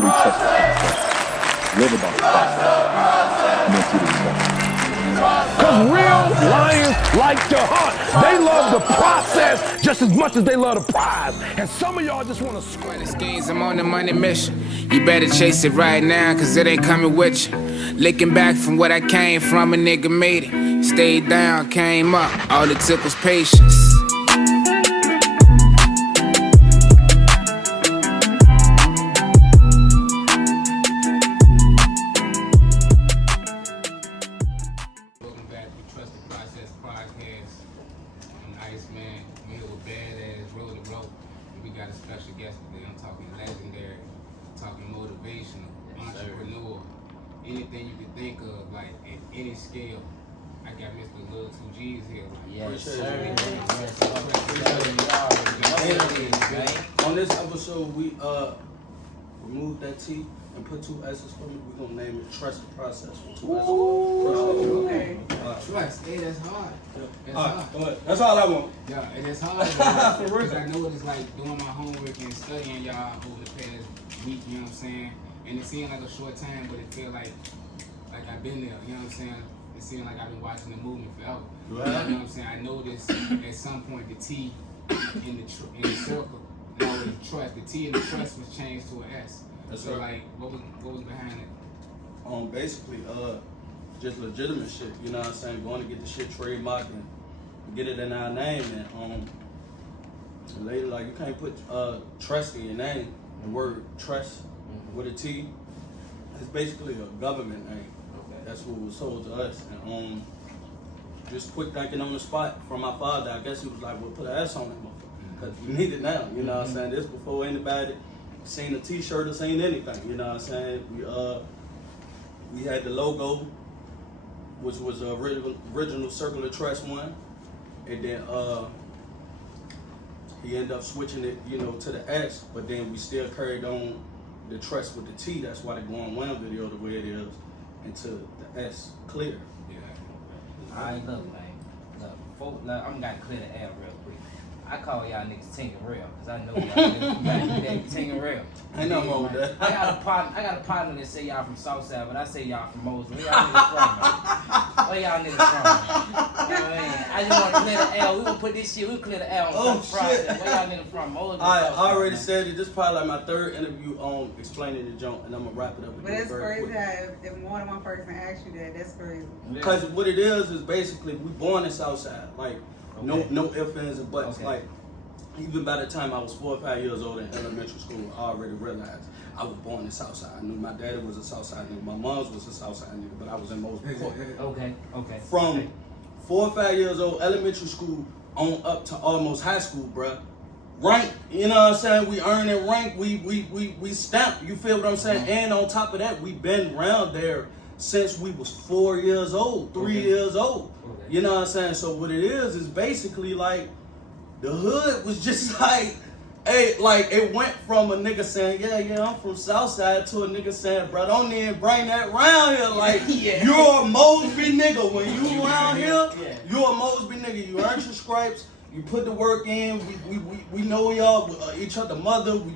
literally trust the process. Live about the process. And then see the results. Because real lions like to hunt. They love the process just as much as they love the prize. And some of y'all just want to square the schemes, I'm on the money mission. You better chase it right now, cause it ain't coming with you. Looking back from what I came from, a nigga made it. Stayed down, came up, all it took was patience. Welcome back to Trust the Process podcast. I'm Nice Man, I'm here with Badass, Roll the Rope. And we got a special guest today. I'm talking legendary, talking motivational, entrepreneur, anything you could think of, like at any scale. I got Mr. LIL2GZ here. Yes, sir. On this episode, we removed that T and put two S's for me. We're gonna name it Trust the Process with two S's. Okay. Trust, hey, that's hard. That's hard. Go ahead. That's all I want. Yeah, and it's hard because I know what it's like doing my homework and studying y'all over the past week, you know what I'm saying? And it seemed like a short time, but it feel like I've been there, you know what I'm saying? It seemed like I've been watching the movement forever. Right. You know what I'm saying? I noticed at some point the T in the circle, always trust. The T in the trust was changed to an S. That's so right. like, what was behind it? Basically, just legitimate shit. You know what I'm saying? Going to get the shit trademarked and get it in our name. And later, like, you can't put trust in your name. The word trust with a T. It's basically a government name. Okay. That's what was sold to us. And just quick thinking on the spot from my father. I guess he was like, "Well, put an S on it, motherfucker, because we need it now." You know what I'm saying? This before anybody seen a T-shirt or seen anything. You know what I'm saying? We had the logo, which was the original circular trust one, and then he ended up switching it, you know, to the S. But then we still carried on the trust with the T. That's why they go on one video the way it is, and to the S clear. Yeah. I ain't look, man. Look, I'm gonna clear the air real quick. I call y'all niggas Ting and Real, cause I know y'all niggas back in the day, Ting and Real. Ain't nothing wrong with that. I got a partner that say y'all from Southside, but I say y'all from Mosley. Where y'all niggas from, man? Where y'all niggas from, man? You know what I mean? I just want to clear the air. We gonna put this shit, we clear the air on the process. Where y'all niggas from? Mosley. I already said it. This is probably like my third interview on explaining the joint, and I'm gonna wrap it up. But that's crazy how if more than one person asks you that, that's crazy. Because what it is basically we born in Southside, like no ifs, ands, and buts. Okay. Like even by the time I was 4 or 5 years old in elementary school, I already realized I was born in Southside. I knew my daddy was a Southside nigga, my mom's was a Southside nigga, but I was in Mosby Court. Okay. From 4 or 5 years old, elementary school, on up to almost high school, bruh. Rank, you know what I'm saying? We earning rank, we stamp, you feel what I'm saying? And on top of that, we been around there since we was 4 years old, 3 years old. You know what I'm saying? So what it is basically like, the hood was just like, hey, like it went from a nigga saying, yeah, I'm from Southside, to a nigga saying, bro, don't even bring that round here. Like, you're a Mosby nigga. When you around here, you're a Mosby nigga. You earn your stripes, you put the work in, we know y'all, each other mother, we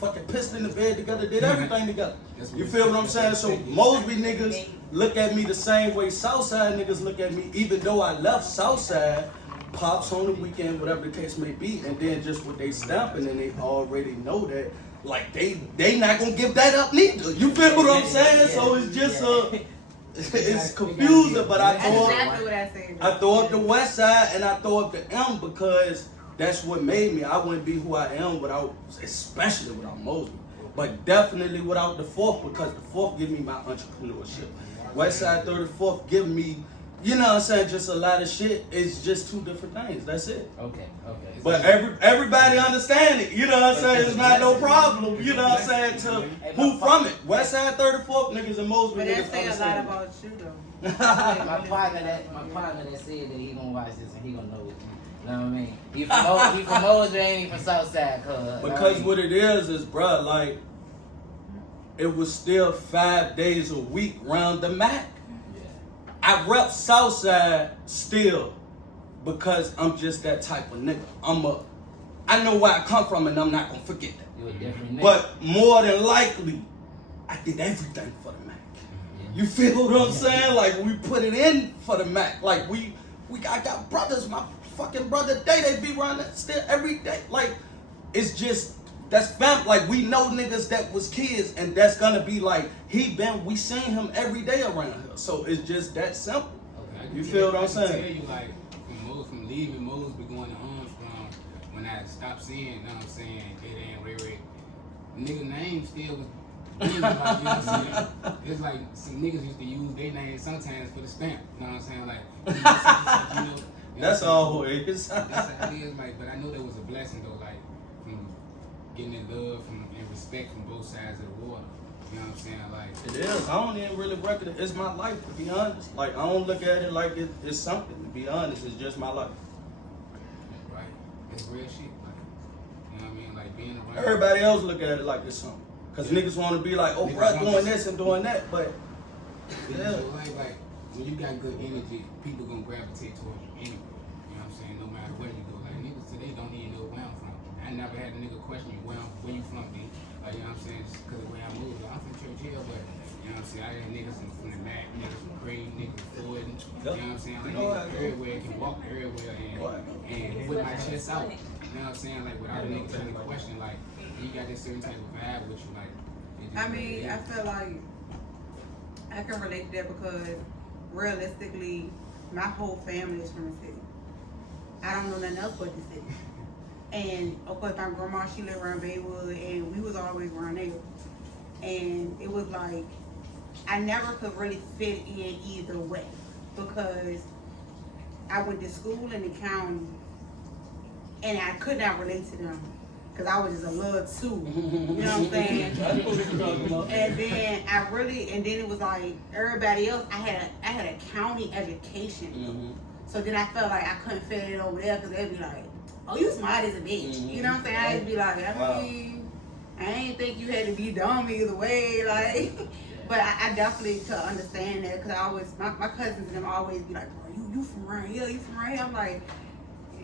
fucking pissed in the bed together, did everything together. You feel what I'm saying? So Mosby niggas look at me the same way Southside niggas look at me, even though I left Southside. Pops on the weekend, whatever the case may be, and then just what they stamping, and they already know that, like they not gonna give that up neither. You feel what I'm saying? So it's just it's confusing, but I throw up the West Side and I throw up the M because that's what made me. I wouldn't be who I am without, especially without Mosby, but definitely without the fourth, because the fourth give me my entrepreneurship. West Side 34th give me, you know what I'm saying, just a lot of shit. It's just two different things. That's it. Okay. But everybody understand it. You know what I'm saying? It's not no problem. You know what I'm saying? To who from it? West Side 34th niggas and Mosby But niggas that say a lot understand it. about you though. my partner that said that he gonna watch this and he gonna know it. You know what I mean? He from Mosley, ain't he from Southside, cuz. Because what it is, bruh, like, it was still 5 days a week round the Mac. I rep Southside still because I'm just that type of nigga. I know where I come from and I'm not gonna forget that. You a different nigga. But more than likely, I did everything for the Mac. You feel what I'm saying? Like we put it in for the Mac. Like I got brothers, my fucking brother they be running still every day. Like it's just that's fam. Like we know niggas that was kids, and that's gonna be like we seen him every day around here. So it's just that simple. Okay, You feel what I'm I saying? can tell you like from leaving Mosby going to Armstrong, when I stopped seeing, you know what I'm saying, Dead End Ray Ray, nigga name still was like, you know what I'm saying? It's like some niggas used to use their name sometimes for the stamp, you know what I'm saying? Like, you know, That's all it is. That's how it is, like, but I know there was a blessing though, like, from getting in love and respect from both sides of the water. You know what I'm saying? Like It is. I don't even really reckon it. It's my life, to be honest. Like I don't look at it like it's something. To be honest, it's just my life. right, it's real shit. Like, you know what I mean? Like being around. Everybody else look at it like it's something. Cause niggas want to be like, oh, bro, doing this and doing that, but yeah. So like when you got good energy, people gonna gravitate towards you anyway. You know what I'm saying? No matter where you go. Like niggas today don't even know where I'm from. I never had a nigga question you where you from, B. Like, you know what I'm saying? Just because of where I moved. I'm from Church Hill, but you know what I'm saying? I had niggas from the Mac, niggas from Crane, niggas from Ford. You know what I'm saying? Like niggas everywhere can walk everywhere and with my chest out. You know what I'm saying? Like without a nigga trying to question, like you got this certain type of vibe with you, like. I mean, I feel like I can relate to that because realistically, my whole family is from the city. I don't know nothing else but the city. And of course, my grandma, she lived around Baywood, and we was always around there. And it was like, I never could really fit in either way because I went to school in the county, and I could not relate to them. Cause I was just a little too, you know what I'm saying? And then it was like everybody else. I had a county education, so then I felt like I couldn't fit it over there because they'd be like, "Oh, you smart as a bitch," you know what I'm saying? I'd be like, I mean, I ain't think you had to be dumb either way, like. But I definitely could understand that because I always my cousins and them always be like, "Bro, you from around here? You from around here?" I'm like.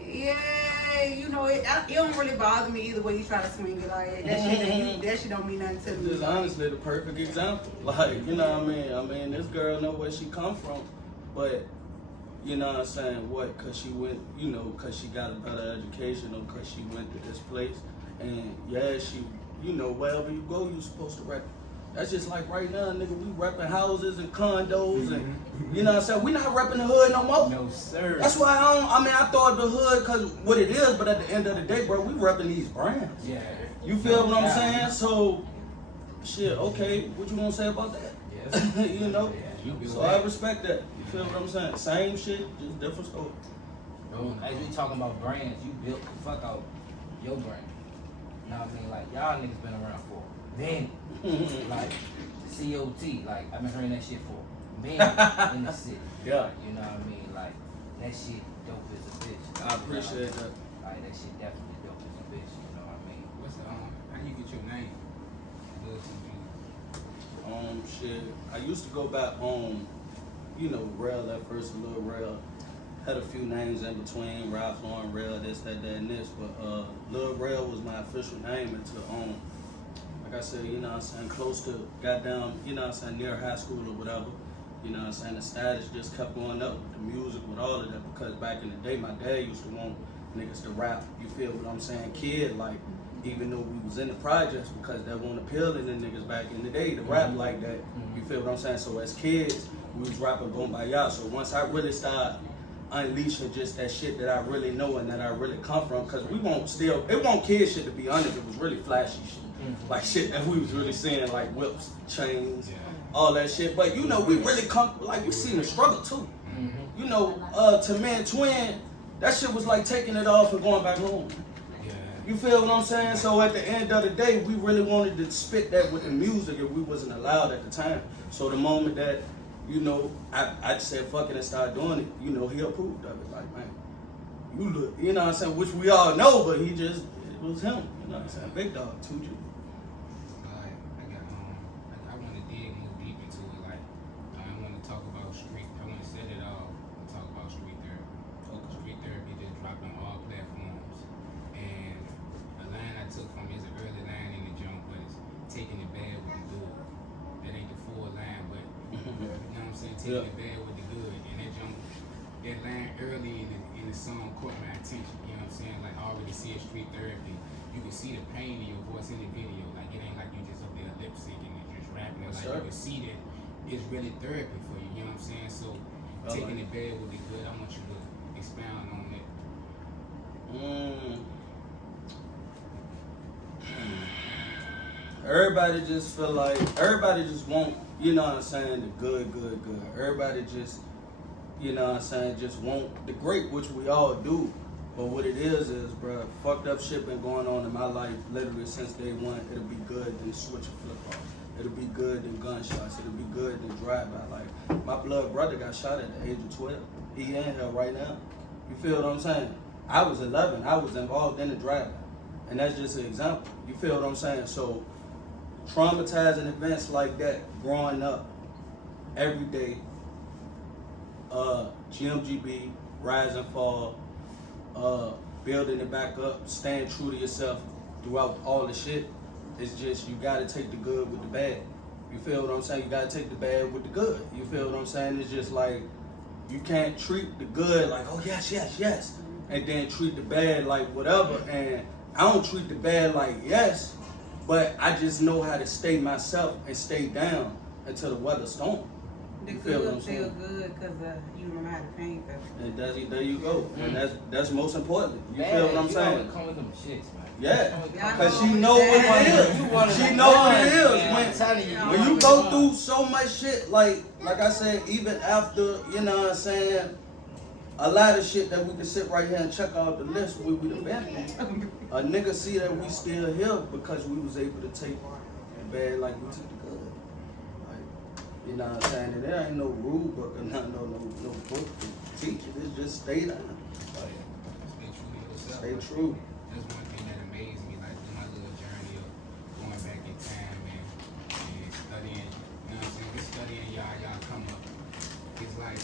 Yeah, you know, it don't really bother me either way you try to swing it. Like that shit don't mean nothing to me. Just honestly the perfect example. Like, you know what I mean? I mean, this girl know where she come from, but you know what I'm saying? What? Cause she went, you know, cause she got a better education or cause she went to this place, and yeah, she, you know, wherever you go, you supposed to rep. That's just like right now, nigga, we repping houses and condos and, you know what I'm saying? We not repping the hood no more. No, sir. That's why I thought the hood because what it is, but at the end of the day, bro, we repping these brands. Yeah. You feel what I'm saying? So, shit, okay, what you gonna say about that? Yes. You know? Yeah. So I respect that. You feel what I'm saying? Same shit, just different story. As we talking about brands, you built the fuck out your brand. You know what I mean? Like, y'all niggas been around for a minute. Like, COT, like, I've been hearing that shit for a minute in the city. Yeah. You know what I mean? Like, that shit dope as a bitch. I appreciate that. Like, that shit definitely dope as a bitch. You know what I mean? What's how you get your name? Shit. I used to go back home, you know, Rel at first, a little Rel. Had a few names in between, Ralph Lauren, Rel, this, that, and this, but Lil Rel was my official name until like I said, you know what I'm saying, close to goddamn, you know what I'm saying, near high school or whatever. You know what I'm saying, the status just kept going up with the music, with all of that, because back in the day, my dad used to want niggas to rap, you feel what I'm saying, kid, like, even though we was in the projects, because that wasn't appealing to niggas back in the day to rap like that, you feel what I'm saying, so as kids, we was rapping Boom By Y'all, so once I really started unleashing just that shit that I really know and that I really come from, because it won't kid shit, to be honest, it was really flashy shit. Like shit that we was really seeing, like whips, chains, all that shit. But you know, we really we seen the struggle too. You know, to Man Twin, that shit was like taking it off and going back home. Yeah. You feel what I'm saying? So at the end of the day, we really wanted to spit that with the music and we wasn't allowed at the time. So the moment that, you know, I just said fuck it and started doing it, you know, he approved of it. Like, man, you look, you know what I'm saying, which we all know, but it was him, you know what I'm saying? Big dog, 2G. I want to dig more deep into it. Like, I want to talk about street. I want to set it off and talk about street therapy. Street therapy just dropped on all platforms. And a line I took from is an early line taking the bad with the good. And that line early in the song caught my attention. You know what I'm saying? Like I already see it street therapy. You can see the pain in your voice in the video. Like it ain't like you just up there lip syncing and just rapping. Like you can see that it's really therapy for you. You know what I'm saying? So taking the bad with the good. I want you to expound on that. Everybody just feel like, everybody just want, you know what I'm saying, the good. Everybody just, you know what I'm saying, just want the great, which we all do. But what it is, bruh, fucked up shit been going on in my life literally since day one. It'll be good, then switch a flip off. It'll be good, then gunshots. It'll be good, then drive-by. Like, my blood brother got shot at the age of 12. He in here right now. You feel what I'm saying? I was 11. I was involved in the drive-by. And that's just an example. You feel what I'm saying? So, traumatizing events like that, growing up, every day, GMGB, rise and fall, building it back up, staying true to yourself throughout all the shit. It's just, you gotta take the good with the bad. You feel what I'm saying? You gotta take the bad with the good. You feel what I'm saying? It's just like, you can't treat the good like, oh yes, and then treat the bad like whatever. And I don't treat the bad like yes, but I just know how to stay myself and stay down until the weather storm. The good feel good because you know how the pain feels. And there you go. And that's most important. You feel what I'm saying? Come with them shits, man. Yeah, because she know what it is. She know what it is. When you go through so much shit, like I said, even after, you know what I'm saying, a lot of shit that we can sit right here and check off the list, we would have been. A nigga see that we still here because we was able to take the bad like we took the good. Like, you know what I'm saying? And there ain't no rule book or nothing, no book to teach it. It's just stay down. Stay true. That's one thing that amazed me, like my little journey of going back in time and studying, you know what I'm saying? Just studying y'all come up. It's like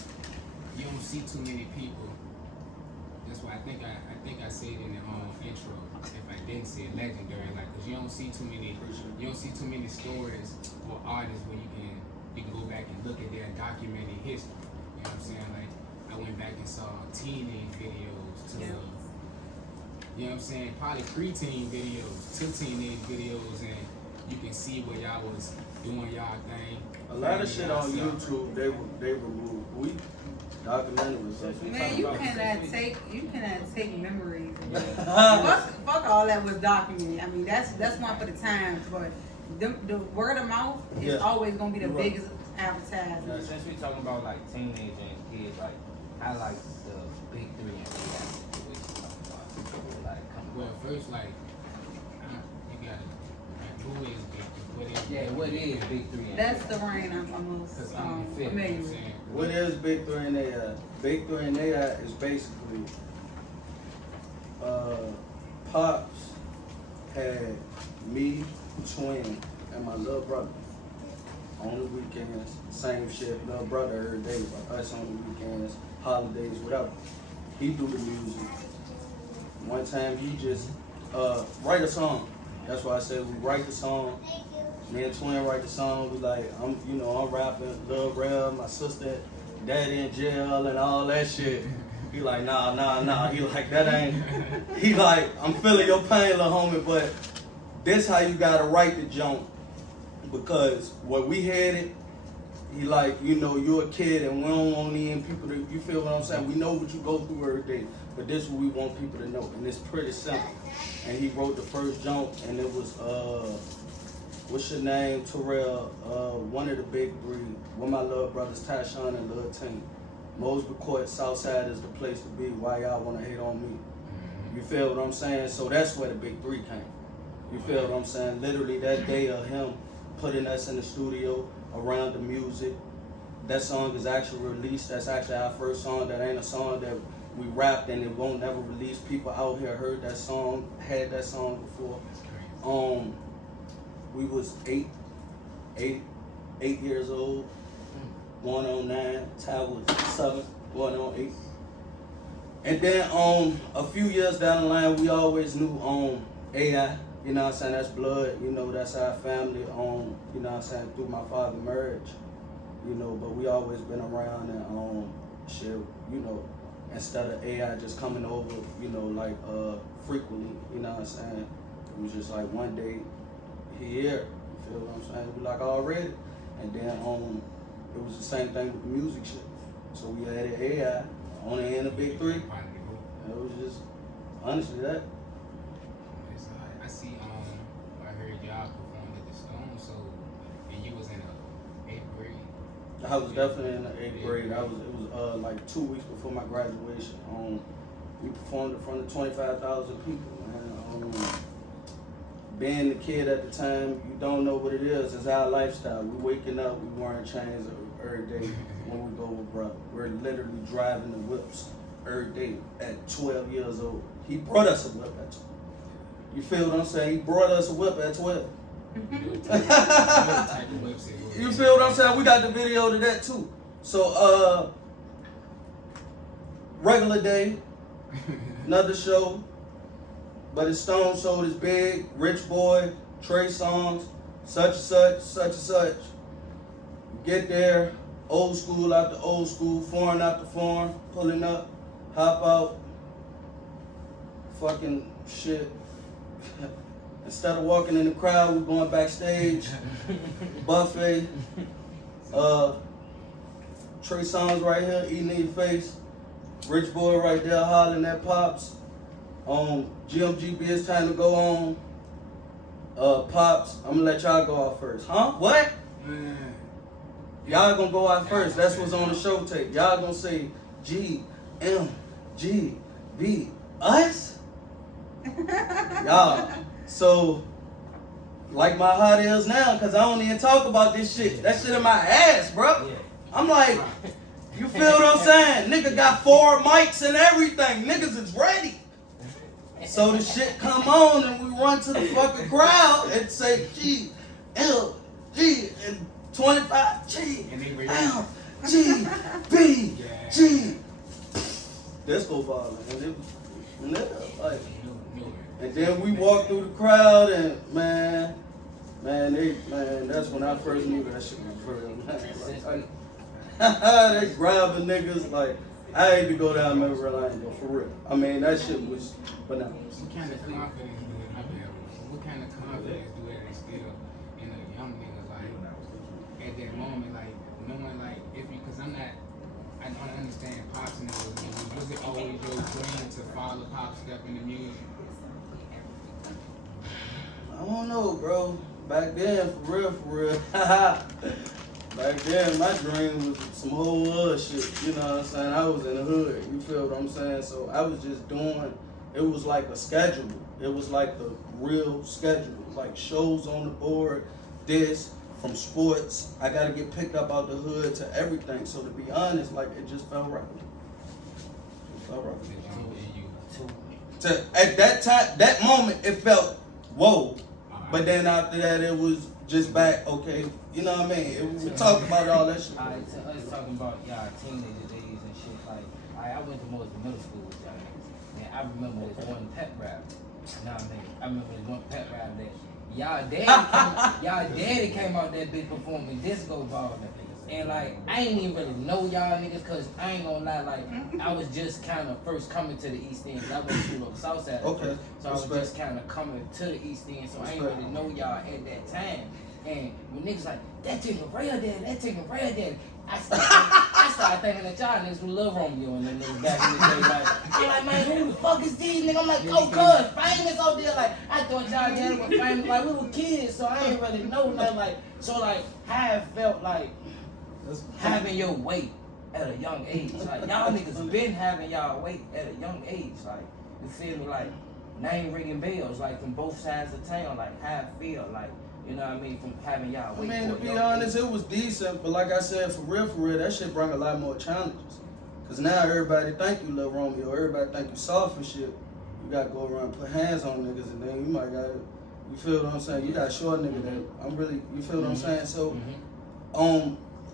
you don't see too many people. That's why I think I said in the intro. If I didn't say it, legendary, like because you don't see too many stories or artists where you can go back and look at their documented history. You know what I'm saying? Like I went back and saw teenage videos to. You know what I'm saying? Probably preteen videos, to teenage videos, and you can see where y'all was doing y'all thing. A lot of shit on YouTube, they removed. We documentaries. Man, you cannot take memories. Fuck all that was documented. I mean, that's one for the times, but the word of mouth is always gonna be the biggest advertisement. Since we talking about like teenagers and kids, like I like the big three and well, first, like, you got it. Who is big? What is big three? That's the reign I'm most familiar with. What is big three and AI? Big three and AI is basically Pops had me, Twin, and my little brother on the weekends. Same shit, little brother every day, but us on the weekends, holidays, whatever. He do the music. One time he just write a song. That's why I said we write the song. Me and Twin write the song. We like, I'm rapping, Lil Rel, my sister, daddy in jail and all that shit. He like, nah. He like, that ain't. He like, I'm feeling your pain, little homie, but this how you gotta write the junk. Because what we had it, he like, you're a kid and we don't want any people to, you feel what I'm saying? We know what you go through every day. But this is what we want people to know, and it's pretty simple. And he wrote the first jump, and it was, what's your name, Terrell, one of the big three, with my little brothers, Tyshawn and Lil Ting. Mosby Court, Southside is the place to be, why y'all want to hate on me? You feel what I'm saying? So that's where the big three came. You feel what I'm saying? Literally that day of him putting us in the studio around the music. That song is actually released. That's actually our first song. That ain't a song that we rapped and it won't never release. People out here heard that song, had that song before. We was eight years old, going on 9. Ty was 7, going on 8. And then a few years down the line, we always knew AI. You know what I'm saying? That's blood. That's our family. You know what I'm saying? Through my father's marriage. you know, but we always been around and shit, you know, instead of AI just coming over, you know, like frequently, you know what I'm saying? It was just like one day he here, you feel what I'm saying? We like already, and then it was the same thing with the music shit. So we added AI on the end of Big Three. And it was just honestly that. I see. I heard y'all performed at the Stone, so and you was in the 8th grade. I was definitely in the 8th grade. It was like 2 weeks before my graduation. We performed in front of 25,000 people, man. Being the kid at the time, you don't know what it is. It's our lifestyle. We waking up, we wearing chains every day when we go with brother. We're literally driving the whips every day at 12 years old. He brought us a whip at 12. You feel what I'm saying? He brought us a whip at 12. You feel what I'm saying? We got the video to that too. So regular day, another show, but it's Stone Sold is big, Rich Boy, Trey songs, such and such, such and such. Get there, old school after old school, foreign after foreign, pulling up, hop out, fucking shit. Instead of walking in the crowd, we're going backstage, buffet, Trey Songz right here, eating in your face, Rich Boy right there hollering at Pops, GMGB it's time to go on, Pops, I'm gonna let y'all go out first. Huh? What? Man. Y'all gonna go out first, that's what's on the show tape. Y'all gonna say GMGB, us? Y'all. So, like my heart is now, because I don't even talk about this shit. That shit in my ass, bro. I'm like, you feel what I'm saying? Nigga got 4 mics and everything. Niggas is ready. So the shit come on and we run to the fucking crowd and say G, L, G, and 25 G, L, G, B, G. Disco ball, and it was like. And then we walked through the crowd and man, that's when I first knew that shit was real, man. Like, they grabbing niggas like I had to go down memory lane though, for real. I mean that shit was bananas. What kind of confidence do that instill in a young nigga like at that moment, like knowing like if you, cause I don't understand Pops and everything. Was it always your dream to follow Pop's step in the music? I don't know, bro. Back then, for real. Back then, my dream was some whole other shit. You know what I'm saying? I was in the hood. You feel what I'm saying? So I was just doing. It was like a schedule. It was like the real schedule. Like shows on the board. This from sports. I gotta get picked up out the hood to everything. So to be honest, like it just felt right. It felt right. At that time, that moment, it felt whoa. But then after that, it was just back, okay, you know what I mean? We talked about all that shit. Alright, so us talking about y'all teenager days and shit, like, I went to most of middle school with y'all niggas. And I remember this one pep rap, you know what I mean? I remember this one pep rap that y'all daddy came out that bitch performing disco ball. And like, I ain't even really know y'all niggas, cause I ain't gonna lie, like, I was just kind of first coming to the East End. I went to school on the South Side first, so I was just kind of coming to the East End, so I ain't really know y'all at that time. And when niggas like, that chicken real daddy, I started thinking that y'all niggas was Lil Romeo and them niggas back in the day. Like, I'm like, man, who the fuck is these niggas? I'm like, oh, cuz, famous out there. Like, I thought y'all daddy was famous. Like, we were kids, so I ain't really know nothing. Like, so like, how it felt like having your weight at a young age. Like, y'all niggas been having y'all weight at a young age. Like, you feel me? Like, name ringing bells, like, from both sides of town. Like, how it feel, like, you know what I mean, from having y'all weight. I mean, to be honest, it was decent, but like I said, for real, that shit brought a lot more challenges. Cause now everybody thank you, Lil Romeo. Everybody think you soft and shit. You gotta go around and put hands on niggas, and then you might gotta, you feel what I'm saying? You got a short nigga that I'm really, you feel what I'm saying? So,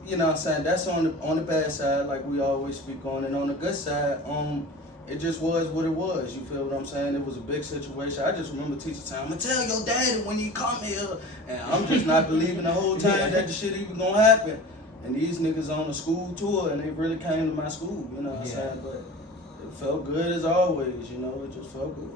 you know what I'm saying, that's on the bad side, like we always speak on, and on the good side, it just was what it was, you feel what I'm saying? It was a big situation. I just remember teacher saying, I'm gonna tell your daddy when you come here, and I'm just not believing the whole time that the shit even gonna happen. And these niggas on a school tour, and they really came to my school, you know what I'm saying? But it felt good as always, you know, it just felt good.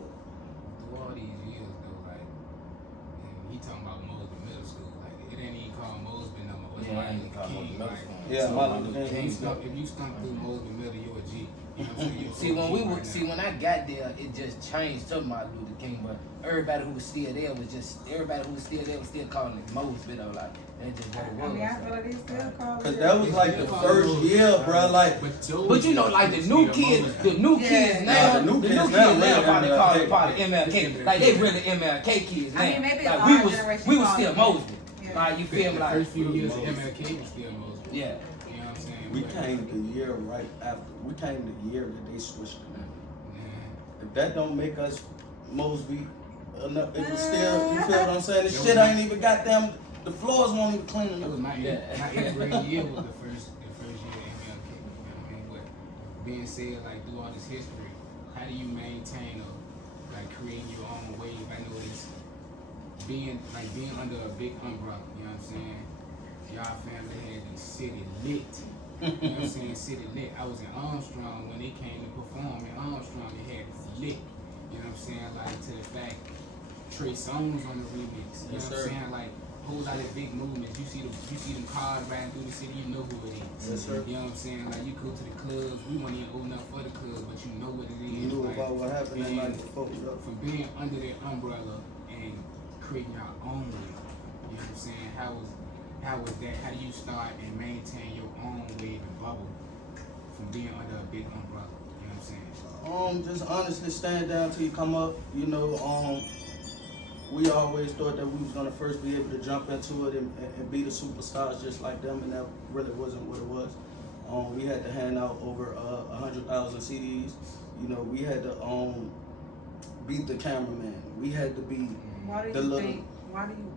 Through all these years, though, like, and he talking about Mosby Middle School, like, it ain't even called Mosby no more. It's Martin Luther King. Like, yeah, so Martin Luther King. if you stump through Mosby Middle, you're a G. You know what I'm saying? When I got there, it just changed to Martin Luther King, but everybody who was still there was still calling it Mosby though, like that just what it was. I mean, I feel like they still call it. Cause that was like the first year, bro. Like, but you know, like the new kids now probably call it part of MLK. Like they really MLK kids now. I mean, maybe like we was still Mosby. Like you feel me? Like the first few years of MLK was still Mosby. Yeah. You know what I'm saying? we came the year right after. We came the year that they switched the name. If that don't make us Mosby enough, it was still, you feel what I'm saying? This shit ain't even goddamn, the floors won't even clean It enough. was my eighth grade year was the first year of MLK. You know what I mean? But being said, like through all this history, how do you maintain or like creating your own wave? I know it's being under a big umbrella. You know what I'm saying? Y'all family had the city lit. You know what I'm saying? City lit. I was in Armstrong when they came to perform in Armstrong. They had it lit. You know what I'm saying? Like to the fact, Trey Songz on the remix. You know what I'm saying? Like whole lot of big movements. You see them cars riding through the city. You know who it is. Yes, sir. You know what I'm saying? Like you go to the clubs. We weren't even old enough for the clubs, but you know what it is. You knew like, about what happened that night before we left. from being under that umbrella and creating your own way. You know what I'm saying? How was that? How do you start and maintain your own wave and bubble from being under a big umbrella? You know what I'm saying? Just honestly stand down till you come up. You know, we always thought that we was gonna first be able to jump into it and be the superstars just like them, and that really wasn't what it was. We had to hand out over 100,000 CDs. You know, we had to beat the cameraman. We had to be Why do the you little.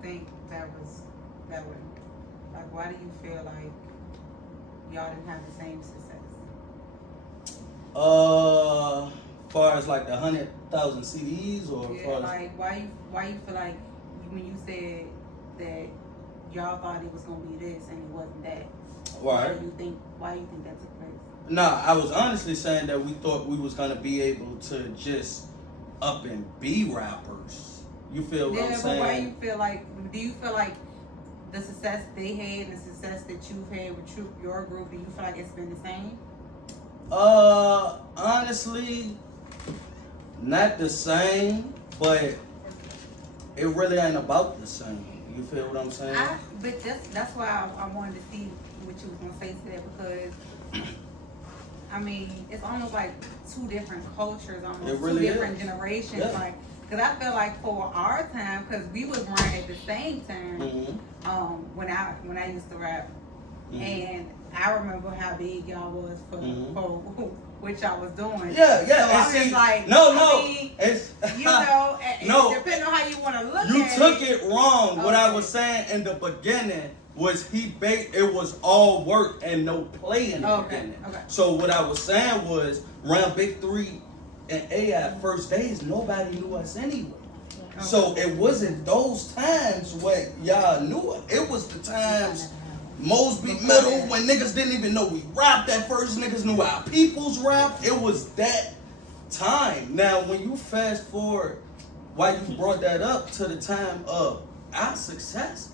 think that was that way? Like, why do you feel like y'all didn't have the same success? Far as like the 100,000 CDs, or Yeah, far as like why you feel like when you said that y'all thought it was gonna be this and it wasn't that? right? Why do you think that took place? Nah, I was honestly saying that we thought we was gonna be able to just up and be rappers. You feel what I'm But saying? why you feel like? Do you feel like the success they had and the success that you've had with your group? Do you feel like it's been the same? Honestly, not the same, but it really ain't about the same. You feel what I'm saying? But that's why I wanted to see what you was gonna say to that, because I mean it's almost like two different cultures, almost It really two different is. generations. Yeah. Like, because I feel like for our time, because we was running at the same time. Mm-hmm. When I used to rap, Mm-hmm. and I remember how big y'all was for what y'all was doing. Yeah. So and I'm see, just like, no, I mean, it's you know, no. depending on how you want to look You at took it wrong. What I Okay. was saying in the beginning was it was all work and no play in the Okay, beginning. okay. So what I was saying was around Big 3 and AI first days, nobody knew us anyway. So it wasn't those times where y'all knew it. It was the times Mosby Middle when niggas didn't even know we rapped at first. Niggas knew our people's rap. It was that time. Now when you fast forward, why you brought that up to the time of our success,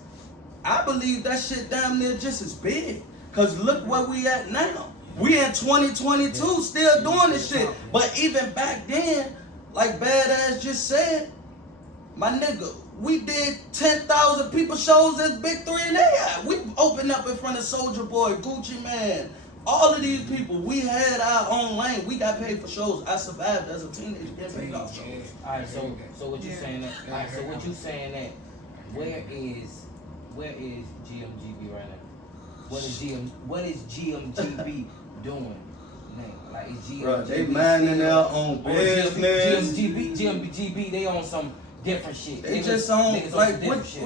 I believe that shit damn near just as big. Cause look where we at now. We in 2022 still doing this shit. But even back then, like Badass just said, my nigga, we did 10,000 people shows at Big 3 and AI. We opened up in front of Soulja Boy, Gucci Man, all of these people. We had our own lane. We got paid for shows. I survived as a teenager getting paid off shows. Alright, so what you saying that? Alright, so what you saying that? Where is GMGB right now? What is GMGB doing now? Like is GMGB Bro, they minding their own business. GMGB, they on some different shit. They Niggas- just on niggas like some what, different shit.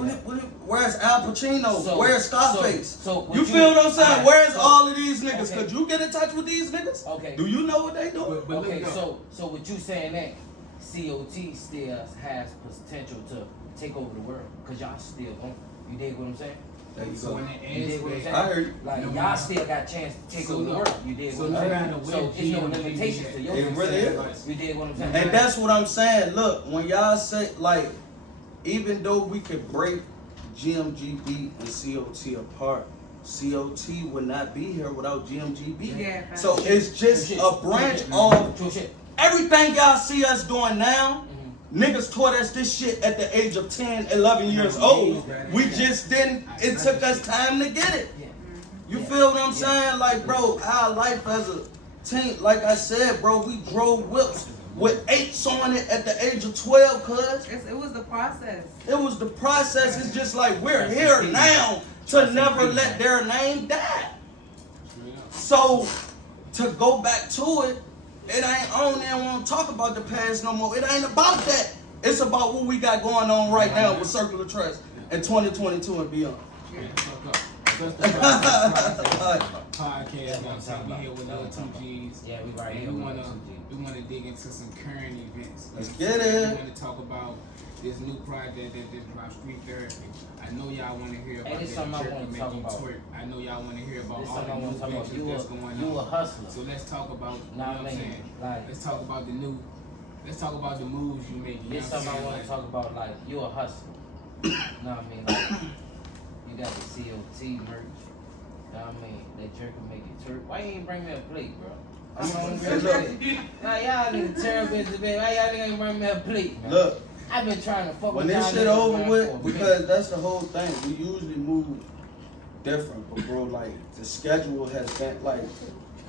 where's Al Pacino? So- Where's Scarface? so what you you- feel what I'm saying? alright, Where's so- all of these niggas? okay. Could you get in touch with these niggas? Okay. Do you know what they doing? But Okay, look, so what you saying that COT still has potential to take over the world? Cause y'all still going. You dig what I'm saying? There you So go. when You did what I'm it saying? I heard you. Like No y'all matter- still got a chance to take So over the no- work. You did so what no I'm matter saying. where So it's no GMG limitations to your It really success. is. You did what I'm saying. And that's what I'm saying. Look, when y'all say, like, even though we could break GMGB and COT apart, COT would not be here without GMGB. Yeah, So it's just True shit. a branch True shit. of True shit. everything y'all see us doing now. Niggas taught us this shit at the age of 10, 11 years old. We just didn't, it took us time to get it. Yeah. You feel what I'm saying? Like, bro, our life as a teen, like I said, bro, we drove whips with 8s on it at the age of 12, cuz. It was the process. It was the process. It's just like we're here now to never let their name die. So, to go back to it, I don't even want to talk about the past no more. It ain't about that. It's about what we got going on right now with Circular Truss in 2022 and beyond. Podcast. We here with LIL2GZ. Yeah, we right here. And we with wanna dig into some current events. Let's get it. We wanna talk about this new project that just dropped, Street Therapy. I know y'all wanna hear about this that something I jerk wanna and talk making about. twerk. I know y'all wanna hear about This all something I the wanna new talk about. ventures that's going You a on. hustler. So let's talk about, you know Nah, what I'm man, saying? like- Let's talk about the new, let's talk about the moves you make. You know This what I'm something I saying? want to talk about. Like you a hustler. Know what I mean? Like you got the COT merch. Know what I mean? That jerk will make it twerk. Why you ain't bring me a plate, bro? I'm hungry. Like y'all niggas terrible as a bitch. Why y'all niggas ain't bring me a plate, man? Look, I've been trying to fuck when with this y'all shit niggas, over man, with, for a because that's the whole thing. We usually move different, but bro, like the schedule has been like,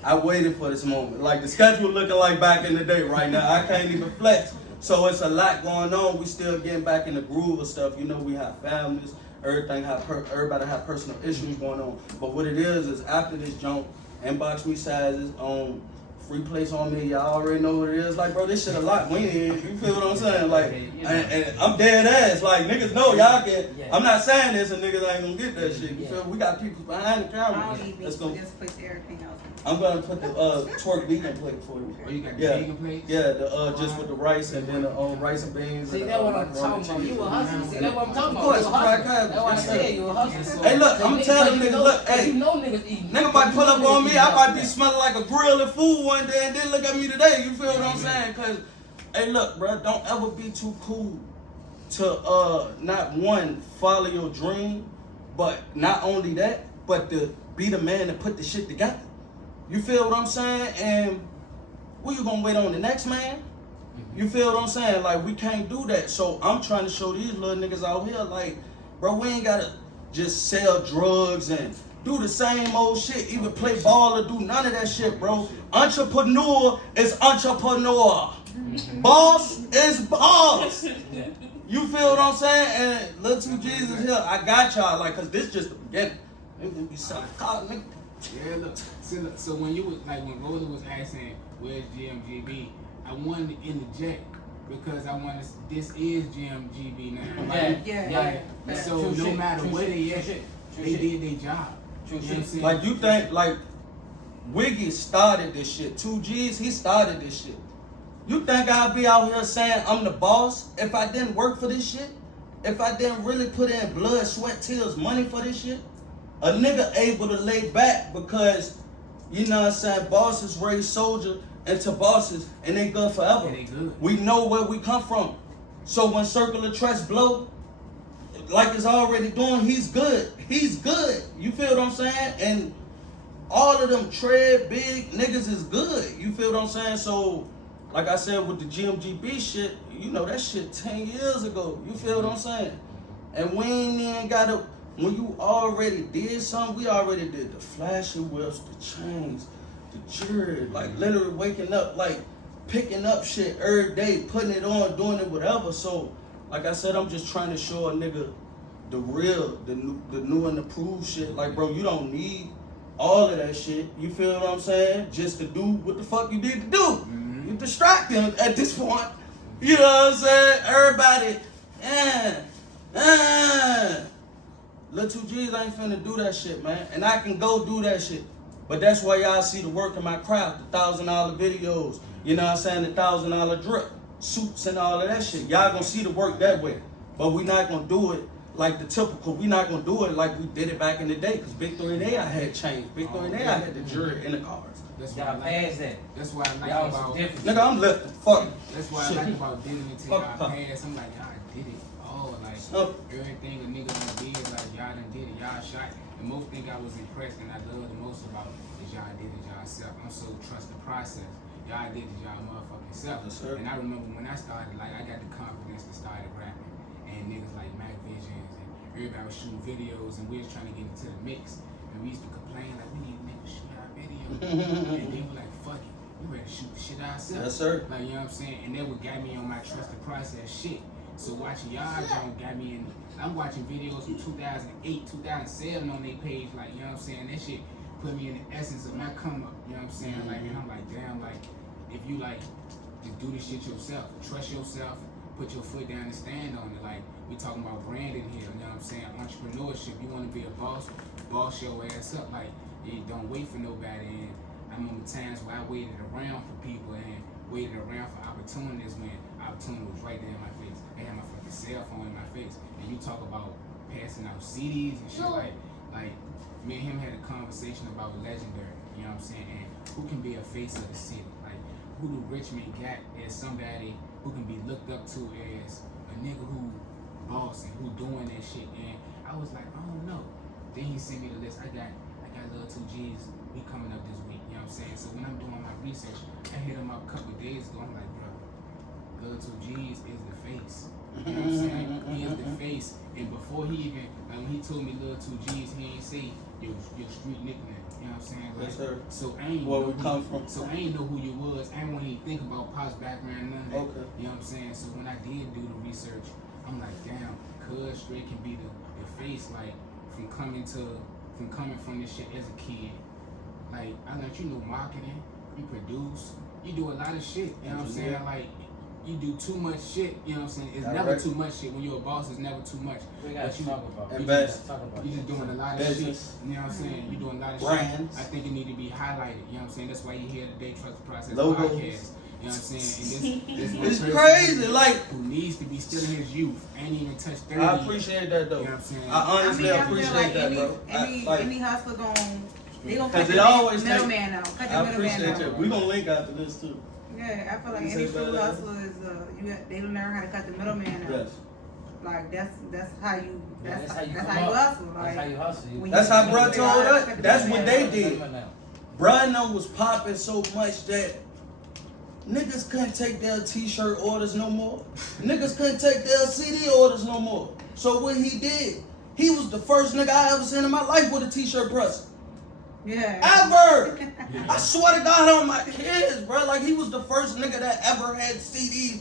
I waited for this moment. Like the schedule looking like back in the day right now. I can't even flex. So it's a lot going on. We still getting back in the groove of stuff. You know, we have families. Everybody have personal issues going on. But what it is after this jump, inbox me sizes on free place on me. Y'all already know what it is. Like, bro, this shit a lot. We ain't, you feel what I'm saying? Like, and I'm dead ass. Like, niggas know y'all can. I'm not saying this and niggas ain't gonna get that shit. You feel? We got people behind the I camera. don't eat meat, Let's so go. just put everything else. I'm gonna put the twerk vegan plate for you. Oh, you got the Yeah, vegan plate? yeah, the just with the rice and then the rice and beans. See, and that's what I'm macaroni talking about. and You a cheese. hustler. See, that's what I'm talking Of about. course, You a hustler. crack That's why I habits. said you a hustler. Hey, look, I'm telling niggas, look, hey, You know niggas eating. nigga might pull up on me, I might be smelling like a grill and food one day and then look at me today. You feel what I'm saying? Cause, hey, look, bro, don't ever be too cool to not one, follow your dream, but not only that, but to be the man to put the shit together. You feel what I'm saying? And what you gonna wait on the next man? You feel what I'm saying? Like, we can't do that. So I'm trying to show these little niggas out here, like, bro, we ain't gotta just sell drugs and do the same old shit, even play ball or do none of that shit, bro. Entrepreneur is entrepreneur. Boss is boss. You feel what I'm saying? And LIL2GZ is here. I got y'all, like, cause this just the beginning. Niggas be selling cars, nigga. Yeah, look. So when you was like when Roller was asking where's GMGB, I wanted to interject because I wanted this is GMGB now. Like, Yeah. So True no shit. matter True where shit. they True at, shit. True they shit. did their job. True You know shit. what I'm saying? Like, you think, like, Wiggy started this shit. 2Gs, he started this shit. You think I'd be out here saying I'm the boss if I didn't work for this shit? If I didn't really put in blood, sweat, tears, money for this shit? A nigga able to lay back because, you know what I'm saying, bosses raise soldiers into bosses and they good forever. Yeah, they good. We know where we come from. So when Circular Truss blow, like it's already doing, he's good. He's good. You feel what I'm saying? And all of them tread big niggas is good. You feel what I'm saying? So, like I said with the GMGB shit, you know that shit 10 years ago. You feel what I'm saying? And we ain't even gotta, when you already did something, we already did the flashy whips, the chains, the jewelry, like literally waking up, like picking up shit every day, putting it on, doing it, whatever. So, like I said, I'm just trying to show a nigga the real, the new and approved shit. Like, bro, you don't need all of that shit. You feel what I'm saying? Just to do what the fuck you need to do. You distract him at this point. You know what I'm saying? Everybody, LIL2GZ ain't finna do that shit, man. And I can go do that shit. But that's why y'all see the work of my craft, the $1,000 videos, you know what I'm saying, the $1,000 drip, suits and all of that shit. Y'all gonna see the work that way. But we not gonna do it like the typical, we not gonna do it like we did it back in the day, because Big 3 and AI had changed. Big 3 and AI had the jury in the cars. That's why I Y'all like past that. That's why I like Y'all was about different. Nigga, I'm lifting. Fuck. That's why I Shit. like about dealing into Fuck y'all fuck. past. I'm like, y'all did it all. Like Stuff. everything a nigga done did, like y'all done did it. Y'all shot. The most thing I was impressed and I love the most about is y'all did it y'all self. I'm so trust the process. Y'all did it y'all motherfucking self. Yes, sir. And I remember when I started, like I got the confidence to start rapping, and niggas like Mac Visions and everybody was shooting videos, and we was trying to get into the mix, and we used to complain like we need niggas to shoot our video, and then we like fuck it, we ready to shoot the shit ourselves. Yes, sir. Like you know what I'm saying, and that what got me on my trust the process shit. So watching y'all don't got me in. I'm watching videos from 2008, 2007 on their page, like you know what I'm saying. That shit put me in the essence of my come up. You know what I'm saying? Like, and I'm like, damn, like if you like just do this shit yourself, trust yourself, put your foot down and stand on it. Like we talking about branding here. You know what I'm saying? Entrepreneurship. You want to be a boss, boss your ass up. Like you don't wait for nobody. And I remember times where I waited around for people and waited around for opportunities when opportunity was right there in my face. I had my fucking cell phone in my face. And you talk about passing out CDs and shit, like me and him had a conversation about legendary, you know what I'm saying, and who can be a face of the city, like who do Richmond got as somebody who can be looked up to as a nigga who bossing, who doing that shit. And I was like, I don't know. Then he sent me the list. I got LIL2GZ, we coming up this week, you know what I'm saying. So when I'm doing my research, I hit him up a couple of days ago. I'm like, bro, LIL2GZ is the face. You know what I'm saying? He is the face. And before he even, like when he told me LIL2GZ, he ain't say your street nickname. You know what I'm saying? Like, Yes, sir. So I ain't Where know we come from. So I ain't know who you was. I ain't want to even think about Pop's background, none of that. Okay. You know what I'm saying? So when I did do the research, I'm like, damn, cuz straight can be the face, like from coming from this shit as a kid. Like I learned you know marketing, you produce, you do a lot of shit. You know what I'm saying? Like you do too much shit, you know what I'm saying? It's never too much shit. When you're a boss, it's never too much. We gotta talk about it. Invest. You just doing a lot of shit. You know what I'm saying? You doing a lot of Brands. shit. I think it need to be highlighted. You know what I'm saying? That's why you hear today Trust the Process Logos. podcast. You know what I'm saying? And this It's one crazy, person like who needs to be still in his youth, ain't even touched 30. I appreciate that though. You know what I'm saying? I honestly I feel appreciate like that, bro. any hustler they gonna cut Because the it always middleman out. Cut the I middleman appreciate out. that. We gonna link after this too. Yeah, I feel like You any say true better? hustler is they learn how to cut the middleman out. Yes. Like that's how you That's how you hustle. Like That's how you hustle. when That's you- how bruh when you told cut us. the That's what middleman they out. did. Bruh know was popping so much that niggas couldn't take their t-shirt orders no more. Niggas couldn't take their CD orders no more. So what he did, he was the first nigga I ever seen in my life with a t-shirt press. Yeah. Ever! I swear to God on my kids, bro. Like he was the first nigga that ever had CDs.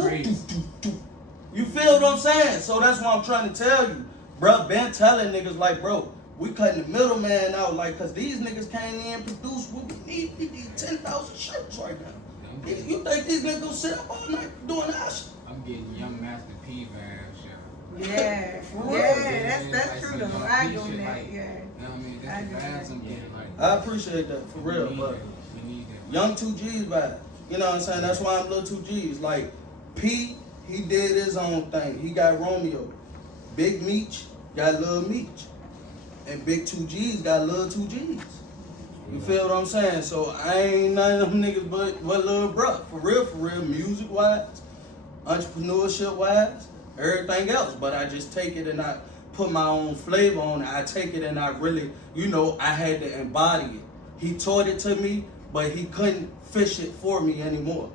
Crazy. You feel what I'm saying? So that's what I'm trying to tell you, bro. Been telling niggas like, bro, we cutting the middleman out, like, cause these niggas can't even produce what we need. We need 10,000 shirts right now. You think these niggas gonna sit up all night doing that shit? I'm getting Young Master P vibes, yo. Yeah, that's true though. I go in that. Yeah. You know what I mean? That's the vibes I'm getting. Like, I appreciate that for real, but we need that. Young 2G's vibe. You know what I'm saying? That's why I'm LIL2GZ. Like P, he did his own thing. He got Romeo. Big Meech got Lil Meech. And Big 2G's got LIL2GZ. You feel what I'm saying? So I ain't none of them niggas but Lil Bruh. For real, music wise, entrepreneurship wise, everything else. But I just take it and I put my own flavor on it. I take it and I really, I had to embody it. He taught it to me, but he couldn't fish it for me anymore.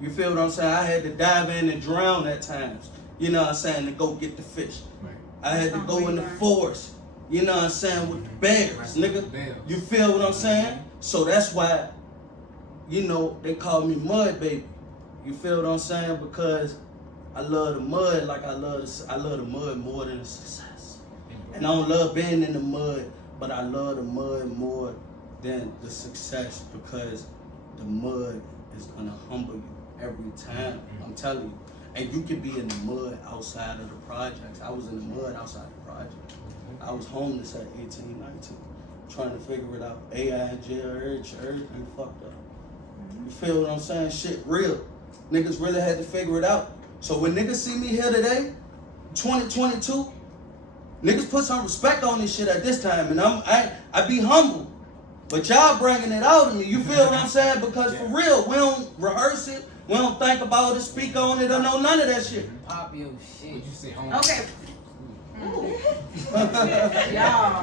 You feel what I'm saying? I had to dive in and drown at times. You know what I'm saying? To go get the fish. Right. I had to go in the forest. You know what I'm saying? With the bears, nigga. You feel what I'm saying? So that's why, they call me Mud Baby. You feel what I'm saying? Because I love the mud like I love the mud more than the success. And I don't love being in the mud, but I love the mud more than the success because the mud is gonna humble you every time. I'm telling you. And you could be in the mud outside of the projects. I was in the mud outside the project. I was homeless at 18, 19, trying to figure it out. AI in jail, everything fucked up. You feel what I'm saying? Shit real. Niggas really had to figure it out. So when niggas see me here today, 2022. Niggas put some respect on this shit at this time, and I be humble. But y'all bringing it out of me. You feel what I'm saying? Because for real, we don't rehearse it. We don't think about it, speak on it, or know none of that shit. Pop your shit. What you say? Okay. Y'all.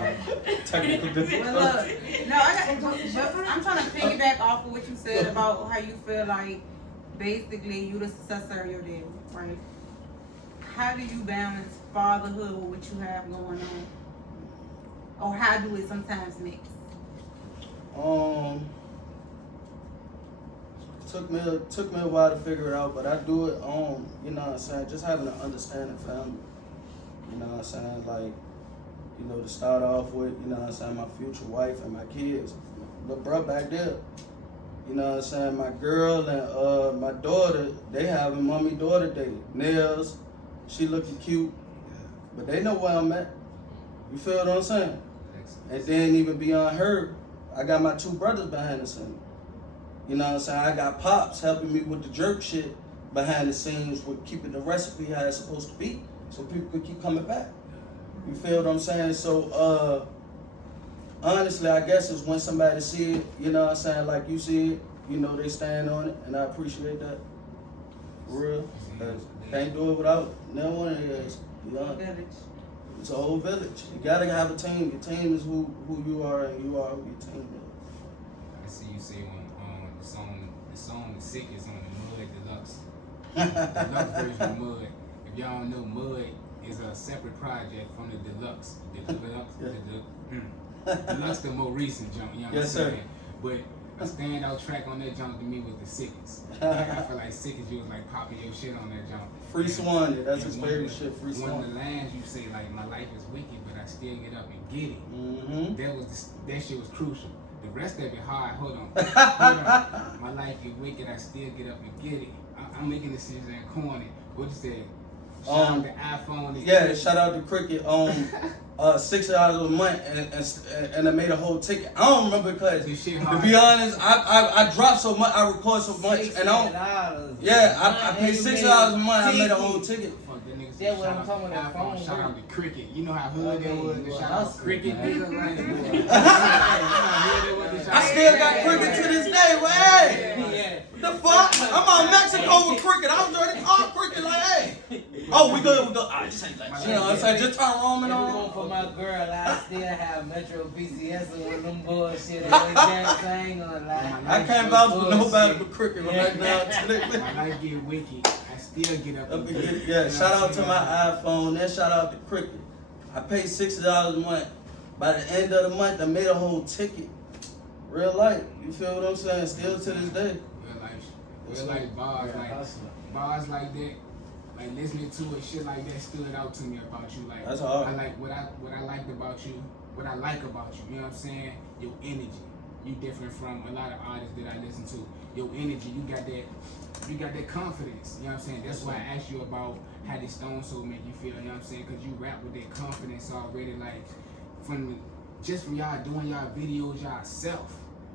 Technical difficulty. Well, look, no, but I'm trying to piggyback off of what you said about how you feel like basically you the successor of your daddy, right? How do you balance fatherhood with what you have going on? Or how do it sometimes mix? Took me a while to figure it out, but I do it you know what I'm saying, just having an understanding family. You know what I'm saying? Like, you know, to start off with, you know what I'm saying, my future wife and my kids. Little bro back there. You know what I'm saying? My girl and my daughter, they having mommy-daughter day. Nails, she looking cute. But they know where I'm at. You feel what I'm saying? And then even beyond her, I got my 2 brothers behind the scenes. You know what I'm saying? I got Pops helping me with the jerk shit behind the scenes with keeping the recipe how it's supposed to be so people could keep coming back. You feel what I'm saying? So, honestly, I guess it's when somebody see it, you know what I'm saying, like you see it, you know they stand on it, and I appreciate that. For real. Can't do it without no one of you guys. You know? It's a whole village. You gotta have a team. Your team is who you are, and you are who your team is. I see you say on the song The Sick is on the Mud Deluxe. Deluxe version of Mud. If y'all don't know, Mud is a separate project from the Deluxe. The Deluxe the more recent jump, you know what I'm saying? But a standout track on that jump to me was The Sickest. I feel like Sickest, you was like popping your shit on that jump. Free Swan, that's his favorite shit, Free Swan. One of the lines you say, like, my life is wicked, but I still get up and get it. Mm-hmm. That shit was crucial. The rest of it hard. Hold on. My life is wicked. I still get up and get it. I'm making decisions and corny. What you said? Shout out the iPhone. Yeah, shout out to Cricket. $6 a month, and I made a whole ticket. I don't remember because to be honest, I dropped so much, I record so much, and I paid $6 a month. I made a whole ticket. That's what I'm talking about. Phone. Shout out to Cricket. You know how hood that was. Shout out to Cricket. I still got Cricket to this day. Well, hey, the fuck? I'm on Mexico with Cricket. I was ready to call Cricket like, hey. Oh, we good. Just ain't that shit. You know what I'm saying? Just turn roaming on. For my girl, I still have Metro PCS and one of them bullshit. I ain't gonna lie. I can't vouch for nobody but Cricket right now. My life get wicked. I still get up and get it. Yeah, shout out to my iPhone. Then shout out to Cricket. I paid $60 a month. By the end of the month, I made a whole ticket. Real life. You feel what I'm saying? Still to this day. Real life bars like that. Like listening to it, shit like that stood out to me about you. Like that's hard. I like what I liked about you. What I like about you. You know what I'm saying? Your energy. You different from a lot of artists that I listen to. Your energy. You got that confidence. You know what I'm saying? That's why I asked you about how the Stone Soul make you feel. You know what I'm saying? Because you rap with that confidence already. Like from y'all doing y'all videos yourself.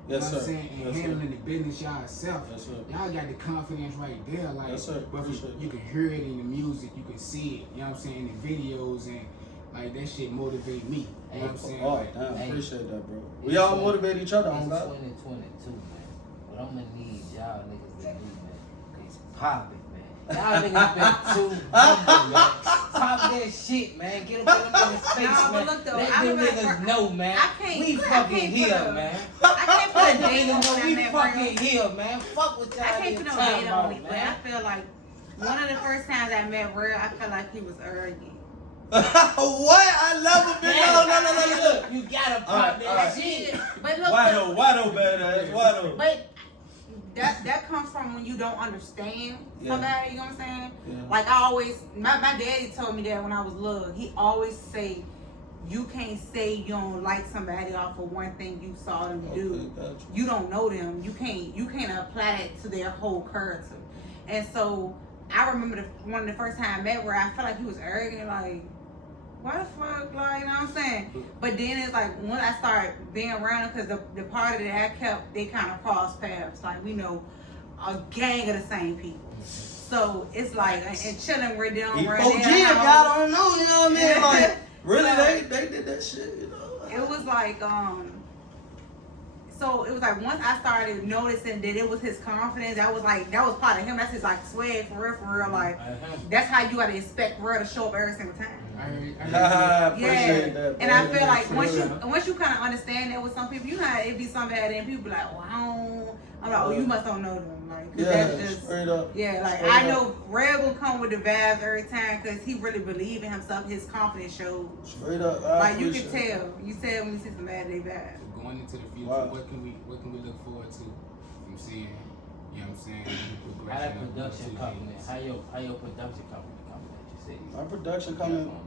You know what I'm saying? And handling the business yourself. Yes, sir. Y'all got the confidence right there. Like, yes, sir. You can hear it in the music, you can see it, you know what I'm saying, in the videos, and like that shit motivate me. You know what I'm saying? Oh, damn, I appreciate that, bro. We all motivate each other on that. 2022, man. What I'm gonna need y'all niggas to do, man, is pop it, man. Y'all niggas been too humble, man. Pop that shit, man. Get up in his face, man. Look, though, let them niggas know, man. We fucking here, man. I can't put a date on we that, fucking here, man. Fuck what y'all I can't put no date on it, but I man. feel like one of the first times I met Real, I felt like he was arrogant. What? I love him. No. Look, you gotta pop that shit. But look, Why though, badass? Why though? But that comes from when you don't understand somebody, you know what I'm saying? Yeah. Like I always, my daddy told me that when I was little. He always say, you can't say you don't like somebody off of one thing you saw them do. Gotcha. You don't know them. You can't apply that to their whole character. And so I remember one of the first time I met where I felt like he was arrogant, like, why the fuck, like, you know what I'm saying? But then it's like, when I started being around him, because the party that I kept, they kind of crossed paths. Like, we know a gang of the same people. So it's like, and chilling right down right E4G, there. y'all don't know, you know what I mean? Like, really, they did that shit, you know? It was like, so it was like once I started noticing that it was his confidence, that was part of him. That's his like swag for real. Like that's how you gotta expect real to show up every single time. I appreciate that. And I feel like once you kind of understand that with some people, you know, it be something bad and people be like, well, I'm like, oh, you must don't know them. Like, that's just straight up. Yeah, like Straight I up. know Red will come with the vibes every time because he really believe in himself. His confidence shows. Straight up. Like you can tell. You tell when you see some bad day vibes. Going into the future, what can we look forward to from seeing? You know what I'm saying? How that production company? How your production company coming that you see? My production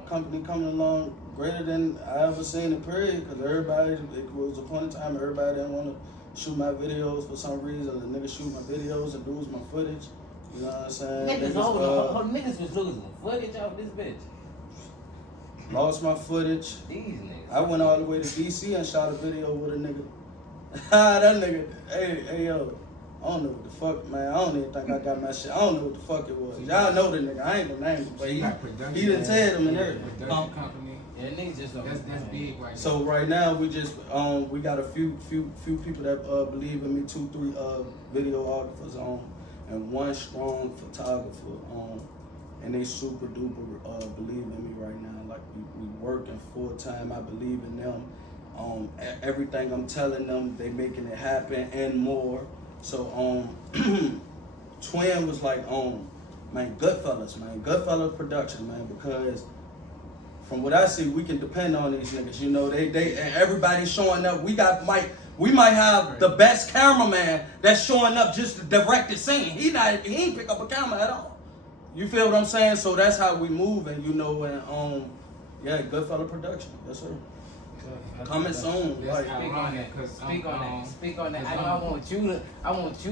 company coming along greater than I ever seen in period. Cause everybody, it was a point in time everybody didn't want to shoot my videos for some reason. The niggas shoot my videos and lose my footage. You know what I'm saying? Niggas was losing footage off this bitch. Lost my footage. These niggas. I went all the way to DC and shot a video with a nigga. That nigga, hey yo, I don't know what the fuck, man. I don't even think I got my shit. I don't know what the fuck it was. Y'all know the nigga. I ain't gonna name him, but he didn't tell them and everything. Production company. Yeah, niggas just That's big right now. So right now we just we got a few people that believe in me, 2-3 videographers and one strong photographer and they super duper believe in me right now. Like we working full time. I believe in them. Everything I'm telling them, they making it happen and more. So Twin was like man, Goodfellas production, man, because from what I see, we can depend on these niggas. You know, they and everybody showing up. We might have the best cameraman that's showing up just to direct the scene. He ain't pick up a camera at all. You feel what I'm saying? So that's how we move, and you know, and Goodfellas production. Yes, sir. Coming soon. Like, Speak on that. I want you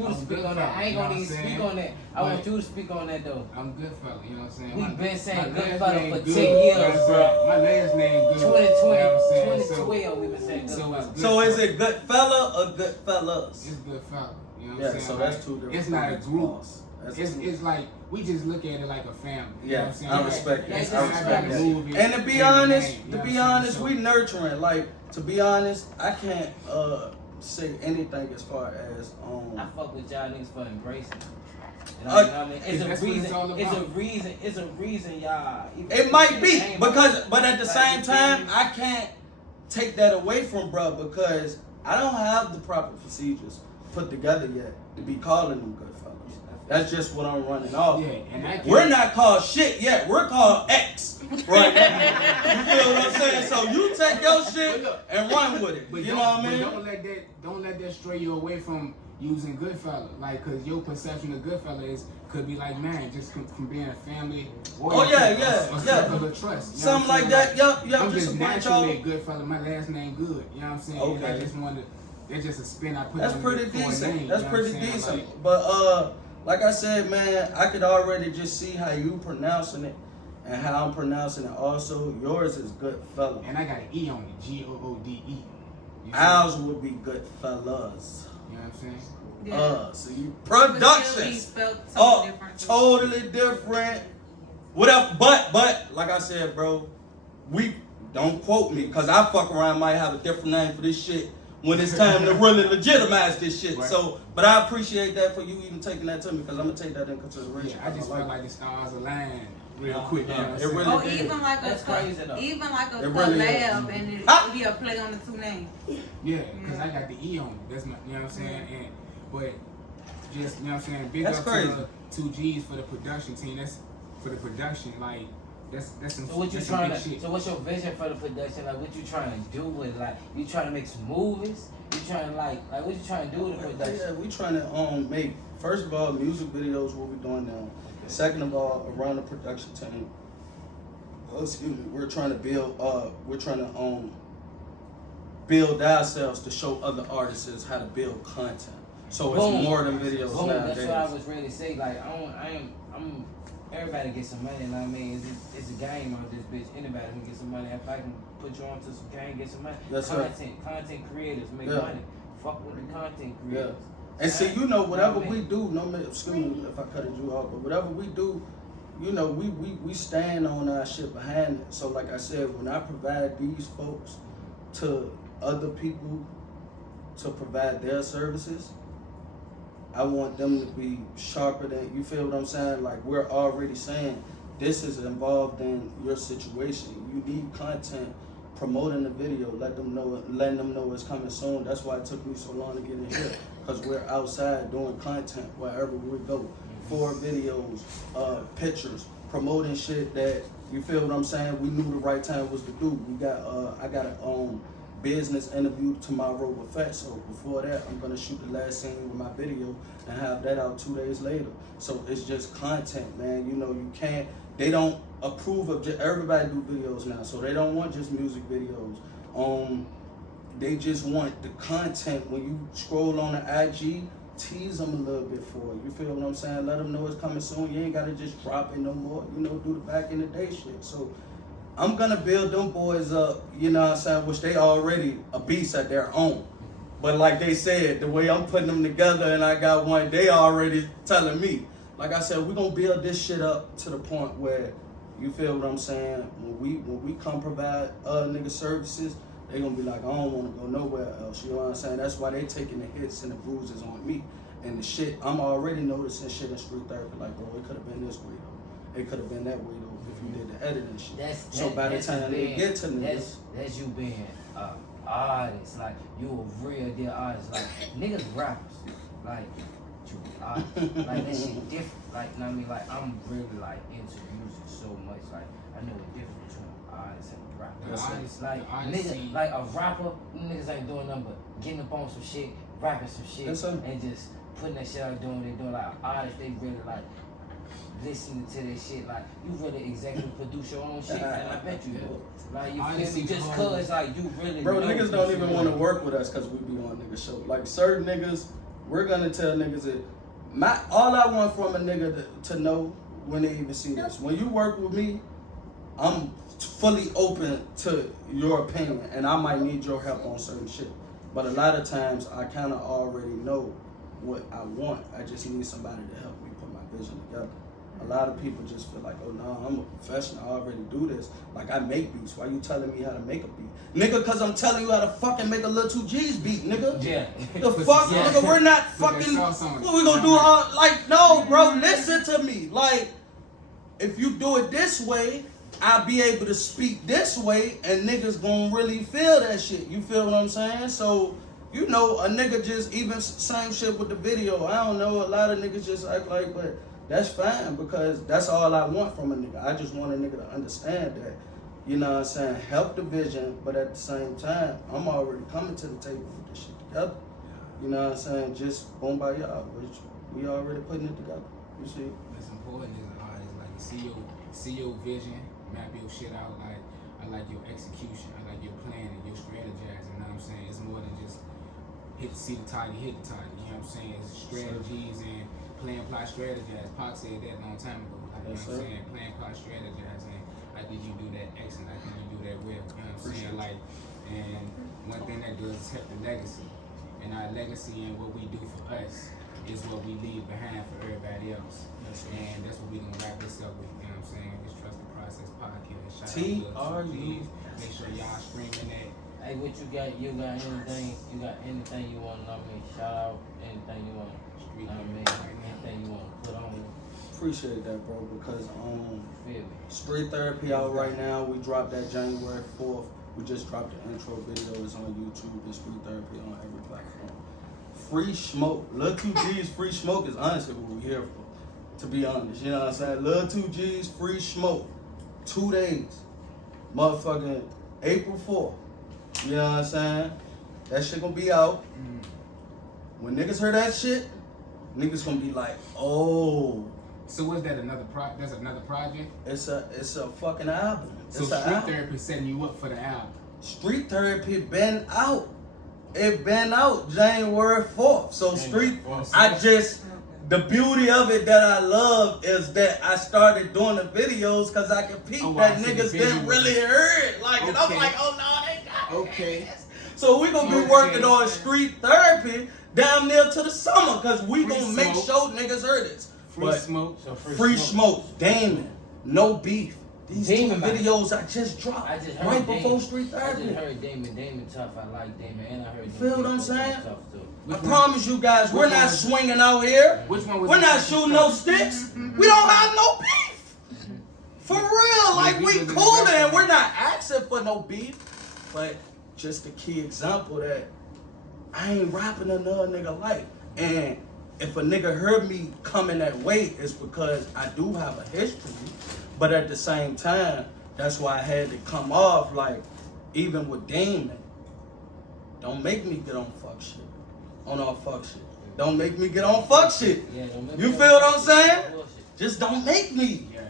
to speak on that. I ain't gonna even speak on that. I want you to speak on that though. I'm Goodfellas, you know what I'm saying? We've been saying Goodfellas for 10 years, bro. My last name good. 2012, we've been saying Goodfellas. So is it Goodfella or Goodfellas? It's Goodfellas. You know what I'm Yeah, saying? so that's two different. It's not a group. It's like we just look at it like a family. You know what I'm saying? I respect that. I respect that. And to be honest, we nurturing. Like, to be honest, I can't say anything as far as I fuck with y'all niggas for embracing. You know what I mean? It's a reason y'all. It might be but at the same time, I can't take that away from bruh because I don't have the proper procedures put together yet to be calling them Goodfellas. That's just what I'm running off. Yeah, and we're not called shit yet. We're called X right now. You feel what I'm saying? So you take your shit and run with it. But you know what I mean? Don't let that stray you away from using Goodfellas. Like, cause your perception of Goodfellas could be like, man, just from being a family. Or Circle of trust. Something like that. Yup. I'm just naturally a Goodfellas. My last name Good. You know what I'm saying? Okay. I just wanted. That's just a spin I put. That's on pretty it for a decent. name, That's you know what pretty I'm saying? decent. Like, But like I said, man, I could already just see how you pronouncing it and how I'm pronouncing it. Also, yours is Goodfellas. And I got an E on it. Goode. Ours would be Goodfellas. You know what I'm saying? Yeah. So you productions. Totally different. Whatever. But like I said, bro, we don't quote me because I fuck around might have a different name for this shit when it's time to really legitimize this shit. Right. So, but I appreciate that for you even taking that to me because I'm gonna take that in consideration. Yeah, I just felt like the stars aligned real quick. You know it really did. Even like that's crazy though. Even like a really collab and it'd be a play on the two names. Yeah, because I got the E on it. That's my, you know what I'm saying? And but just, you know what I'm saying, big that's up crazy. To 2Gs for the production team. That's for the production, like that's some, so what you that's trying some to big shit. So what's your vision for the production? Like what you trying to do with like you trying to make some movies? You trying to like what you trying to do with the production? Yeah, we trying to make first of all music videos what we doing now. Okay. Second of all, around the production team. We're trying to build build ourselves to show other artists how to build content. So it's more than videos nowadays. That's what I was really saying. Like I'm everybody get some money. And I mean, it's a game on this bitch. Anybody can get some money. If I can put you onto some game, get some money. Yes, content creators make money. Fuck with the content creators. Yeah. And see, you know, whatever we do, excuse me if I cut you off, but whatever we do, you know, we stand on our shit behind it. So like I said, when I provide these folks to other people to provide their services, I want them to be sharper than, you feel what I'm saying? Like we're already saying, this is involved in your situation. You need content, promoting the video, letting them know it's coming soon. That's why it took me so long to get in here, because we're outside doing content wherever we go. 4 videos, pictures, promoting shit that, you feel what I'm saying? We knew the right time was to do. We got, I got a business interview tomorrow with Fat, so before that, I'm gonna shoot the last scene with my video and have that out 2 days later. So it's just content, man. You know, you can't, they don't approve of just, everybody do videos now, so they don't want just music videos. They just want the content. When you scroll on the IG, tease them a little bit for it. You feel what I'm saying? Let them know it's coming soon. You ain't gotta just drop it no more. You know, do the back in the day shit. So I'm gonna build them boys up, you know what I'm saying, which they already a beast at their own. But like they said, the way I'm putting them together and I got one, they already telling me. Like I said, we're gonna build this shit up to the point where, you feel what I'm saying, when we come provide other nigga services, they gonna be like, I don't wanna go nowhere else, you know what I'm saying? That's why they taking the hits and the bruises on me. And the shit, I'm already noticing shit in street therapy, like, bro, it could have been this way though. It could have been that way though if you did the editing shit. So by the time they get to niggas, that's you being artist, like you a real deal artist, like niggas rappers, like you artist, like that shit different, like you know what I mean, like I'm really like into music so much, like I know the difference between artist and a rapper. Like niggas, like a rapper, niggas ain't doing nothing but getting up on some shit, rapping some shit, and just putting that shit out, doing what they doing. Like artists, they really like listening to this shit, like you really executive produce your own shit, and I bet you do. Like you feel me? Just cause like you really. Bro, niggas don't even want to work with us because we be on nigga show. Like certain niggas, we're gonna tell niggas that all I want from a nigga to know when they even see this. When you work with me, I'm fully open to your opinion, and I might need your help on certain shit. But a lot of times, I kind of already know what I want. I just need somebody to help me put my vision together. A lot of people just feel like, oh no, I'm a professional, I already do this. Like I make beats, why you telling me how to make a beat? Nigga, cause I'm telling you how to fucking make a LIL2GZ beat, nigga. Yeah. The fuck, nigga, we're not fucking, what we gonna do all, like, no, bro, listen to me. Like, if you do it this way, I'll be able to speak this way and niggas gonna really feel that shit. You feel what I'm saying? So, you know, a nigga just, even same shit with the video. I don't know, a lot of niggas just act like, but that's fine, because that's all I want from a nigga. I just want a nigga to understand that, you know what I'm saying, help the vision, but at the same time, I'm already coming to the table with this shit together. You know what I'm saying, just boom by y'all, which we already putting it together, you see? What's important is like see your vision, map your shit out, like I like your execution, I like your planning, your strategizing, you know what I'm saying? It's more than just see the target, hit the target, you know what I'm saying? It's strategies and plan, plot, strategize. Pac said that a long time ago. Like, you know what I'm saying? Plan, plot, strategize. And I think you do that excellent. I think you do that well. You know what I'm saying? Like, and one thing that does is help the legacy. And our legacy and what we do for us is what we leave behind for everybody else. And that's what we're going to wrap this up with. You know what I'm saying? This Trust the Process podcast. Shout out to LIL2GZ. Make sure y'all streaming that. Hey, what you got? You got anything? You got anything you want to know me? Shout out anything you want. Anything you want to put on? Appreciate that, bro, because Street Therapy out right now. We dropped that January 4th. We just dropped the intro video. It's on YouTube. And Street Therapy on every platform. Free smoke. LIL2GZ free smoke is honestly what we're here for, to be honest. You know what I'm saying? LIL2GZ free smoke. 2 days. Motherfucking April 4th. You know what I'm saying? That shit gonna be out. When niggas hear that shit, niggas gonna be like, oh. So was that that's another project? It's a fucking album. So Street Therapy setting you up for the album. Street Therapy been out. It been out January 4th. So the beauty of it that I love is that I started doing the videos because I could peep that niggas didn't really hear it. Like, and I'm like, oh no, they got it. So we gonna be working on street therapy down near to the summer, cause we gonna make sure niggas hear this. Free smoke. So Free smoke. Damon. No beef. These Damon, two videos I just dropped I just heard right Damon. before street I therapy. just heard Damon. Damon tough. I like Damon, and I heard. You feel what I'm saying? Tough too. I promise you guys, we're not swinging out here. Which one was We're the not toughest shooting stuff? no sticks. We don't have no beef. For real, like we cool and we're not asking for no beef. But just a key example that I ain't rapping another nigga like. And if a nigga heard me coming that way, it's because I do have a history. But at the same time, that's why I had to come off like, even with Damon, don't make me get on fuck shit. On all fuck shit. Don't make me get on fuck shit. Yeah, don't make You me feel on what I'm bullshit. saying? Bullshit. Just don't make me. Yeah.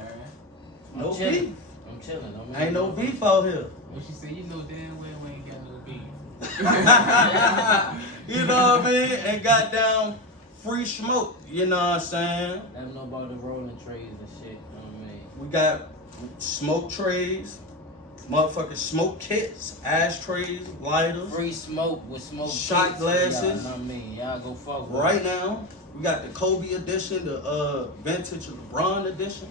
No I'm chilling. beef. I'm chilling. Don't make Ain't me no on beef out here. What she said, you know damn well we ain't got no beef. You know what I mean? And goddamn free smoke. You know what I'm saying? Let them know about the rolling trays and shit. You know what I mean? We got smoke trays, motherfucking smoke kits, ashtrays, lighters. Free smoke with smoke. Shot kits. glasses. Y'all know what I mean? Y'all go fuck with Right it. now, we got the Kobe edition, the vintage LeBron edition.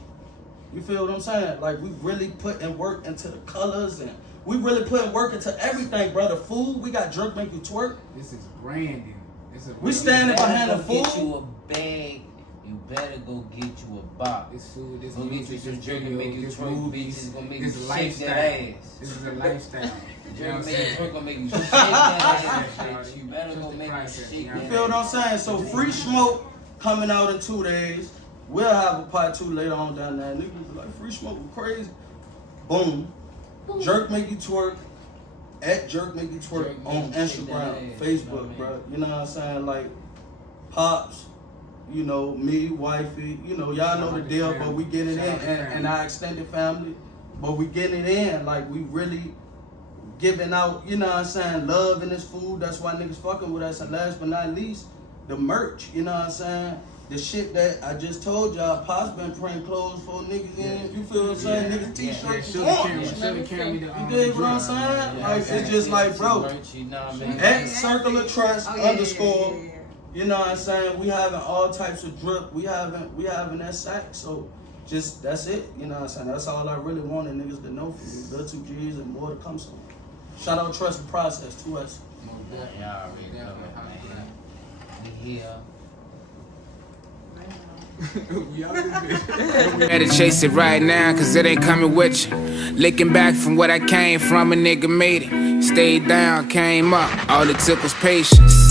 You feel what I'm saying? Like, we really putting work into the colors, and we really putting work into everything, bro. The food, we got Jerk Make You Twerk. This is branding. This is We standing You behind the better go get food. you a bag. You better go get you a box. This food, this Go get you music, some this jerk and video, make you this twerk, movies, bitches gonna make this you shake lifestyle. that ass. This is a lifestyle. You know Jerk what I'm and make you saying? twerk gonna make you shake that ass, bitch. You better go make you shake You that feel what I'm saying? So free smoke coming out in 2 days. We'll have a part 2 later on down there. Niggas be like, free smoke was crazy. Boom. Jerk Make You Twerk. At Jerk Make You Twerk Jerk on Make You Shake Instagram, That Ass, Facebook, you know what I bro. You know what I'm saying? Like, Pops, you know, me, wifey, you know, y'all know the deal, but we get it in, and our extended family, but we getting it in, like, we really giving out, you know what I'm saying, love in this food. That's why niggas fucking with us. And last but not least, the merch, you know what I'm saying? The shit that I just told y'all, Pops been printing clothes for niggas in, you feel what I'm saying? Niggas t-shirts, Should have carried the you dig what I'm saying? Like, it's just like, bro, You know what I mean? at Circle of Trust _ Yeah. you know what I'm saying? We having all types of drip. We having that sack. So just that's it. You know what I'm saying? That's all I really wanted niggas to know from me. LIL2GZ and more to come soon. Shout out Trust the Process, 2S. Yeah, already know it, man. We here. Better chase it right now, cause it ain't coming with you. Looking back from what I came from, a nigga made it. Stayed down, came up, all it took was patience.